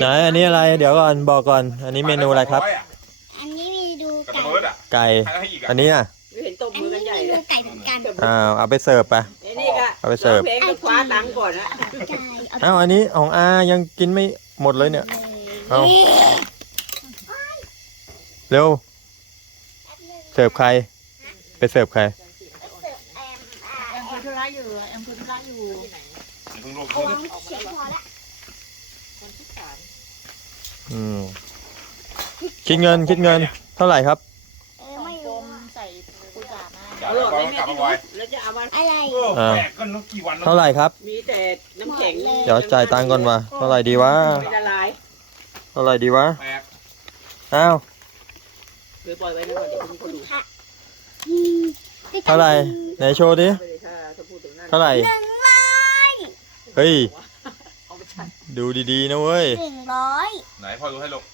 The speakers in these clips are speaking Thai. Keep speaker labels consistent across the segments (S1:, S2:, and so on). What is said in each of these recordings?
S1: ไหนอันนี้อะไรเดี๋ยวก่อนบอกก่อน อันนี้เมนูอะไรครับ
S2: อันนี้มีดูกับไก่เบิร์ดอะ
S1: ไก่ใครให้อีกอะอันนี้อะ
S3: เห็นตบอันมือนี้กันใหญ่มีเลดูย
S2: ไก่เหมือนกัน
S1: อ้าวเอาไปเสิร์ฟไปไอ้นี่ก็เอาไปเสิร์ฟร้องเพ
S3: ลงก็คว้าตังค์ก่อนนะไก่
S1: เอาอ้าวอันนี้ของอายังกินไม่หมดเลยเนี่ยเอาเร็วเสิร์ฟใคร ไปเสิร์ฟใครเสิร์ฟ
S2: แอมอ่าแอมคุยธุระอยู่แอมคุยธุระอยู่เพิ่งลงเอาวางเฉยพอละ
S1: อืมคิดเงินคิดเงินเท่าไหร่ครับ
S2: เออไม่กลรู้มใส่กุหลาบมากลับเอาหลอดมาไปกลับแม่มาที่ไวนู้นแล้วจะเอามาอะไร เออแปลก
S1: กันเนอะกี่วันเท่าไหร่ครับ มีแต่น้ำแข็งเดี๋ยวจ่ายตังค์ก่อนว่ะเท่าไหร่ดีวะไม่ละลายเท่าไหร่ดีวะแปลกอ้าวเดี๋ยวปล่อยไว้นะก่อนเดี๋ยวคุณคุก็ณดูค่ะอืมเท่าไหร่ไหนโชว์ดิไปเลยถ้าถ้าพูดถึงนั้นเท่าไหร่ หนึ่งร้อยเฮ้ยเอาไปใช้ ดูดีๆนะเว้ย หนึ่งร
S4: ้อยไหนพ่อดูให้ลูก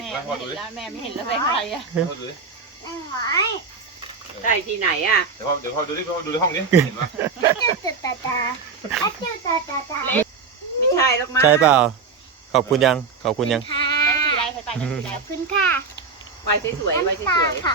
S5: แม่ไม่เห็นแล้วแม่ไม่เห็นแล้วแม่ใครอะพ่อดูดิหนึ่ง
S3: ร้อยได้ที่ไหนอะ
S4: เดี๋ยวพ่อเดี๋ยวพ่อดูดิพ่อดูในห้องนี้เห็นไหมจุดจุดตาตา
S3: อะจุดตาตาตาไม่ใช่หรอกมั้ง
S1: ใช่เปล่า ขอบคุณยัง ขอบคุณยัง
S2: ค่ะแบงค์สีอะไรใครไปแบงค์สีอะไรขอบคุณค่ะ
S3: ไว้สวยๆไว้สน้ำตาวยค่ะ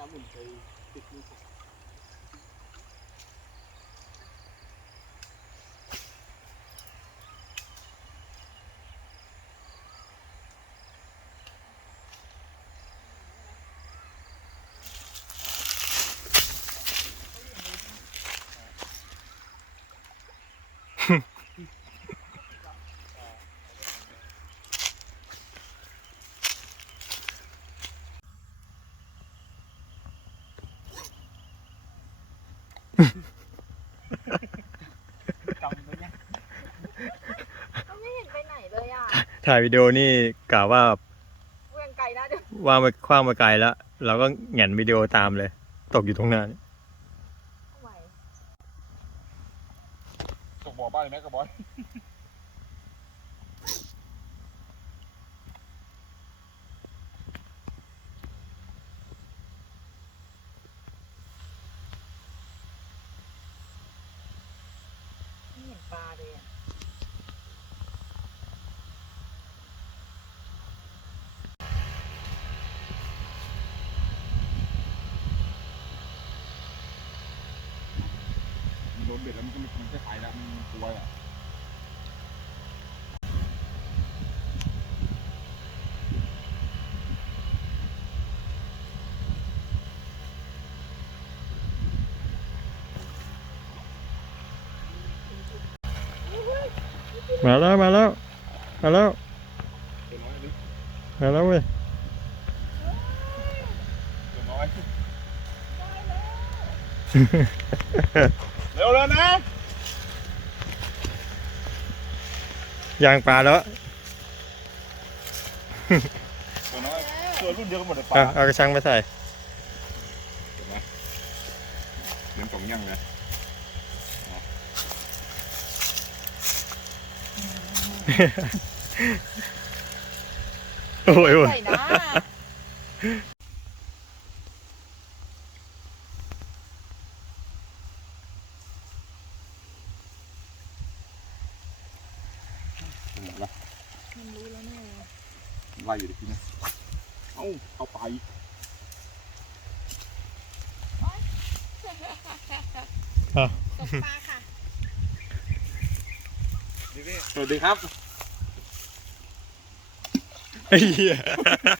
S1: 他们可以不 saya. ไม่เห็นไปไหนเลยอะถ่ายวิดีโอนี่กล่าวว่าเวียงไกลนะเดี๋ยวว่างไปคว้างไปไกลแล้ว เราก็แหงนวิดีโอตามเลย ตกอยู่ตรงหน้านี่ไหว
S4: ตกบ่อบ้านเลยไหมกระบอย ไม่เห็นปลาเลยอะ มันโดนเบ็ดแล้วมันก็มันจะไปแล้วมันกลัวอะ
S1: มาแล้วมาแล้วมาแล้วตัวน้อยดิมาแล้วเว้ยตัวน้อย เร็วแล้นะยางปลาแล้ว
S4: ตัวรุ่นเดียวกัหมดเลยปลาเอากระชังไปใส่เหมืนกล่งย่งเลย
S1: โอ้ยโอ้ย มันรู้แล้วเนี่ยไล่อยู่ดิพี่นะเอ้าเอาไปตกปลาค่ะ
S4: สวัสดีครับ ไอ้เหี้ย